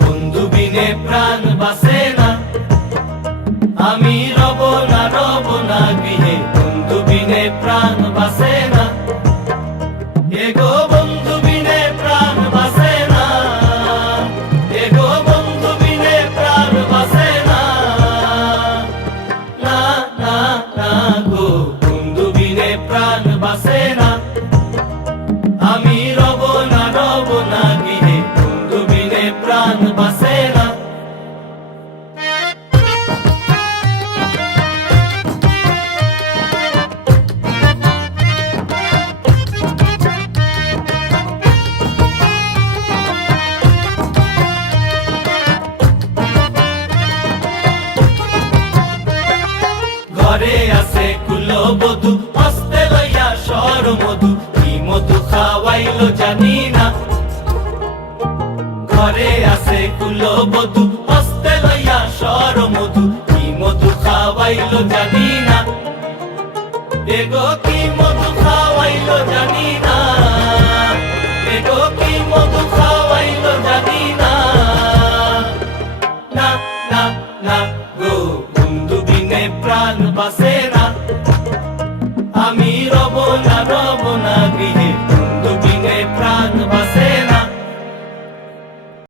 বন্ধু বিনে প্রাণ বাসে না, আমি রব না গৃহে। বন্ধু বিনে প্রাণ বাসে না, এগো বন্ধু বিনে প্রাণ বাসে না, এগো বন্ধু বিনে প্রাণ বাসে না। না না না গো, বন্ধু বিনে প্রাণ বাসে না, আমি রব না গৃহে। বন্ধু বিনে প্রাণ বাসে না। ঘরে আছে কুলবধূ, হস্তে লইয়া সর মধু, কি মধু খাওয়াইলো জানি না। ঘরে আছে কুলবধূ, হস্তে লইয়া সর মধু, কি মধু খাওয়াইলো জানি না। এগো কি মধু খাওয়াইলো জানি না, এগো কি মধু খাওয়াইলো জানি না। না না না গো, বন্ধু বিনে প্রাণ বাসে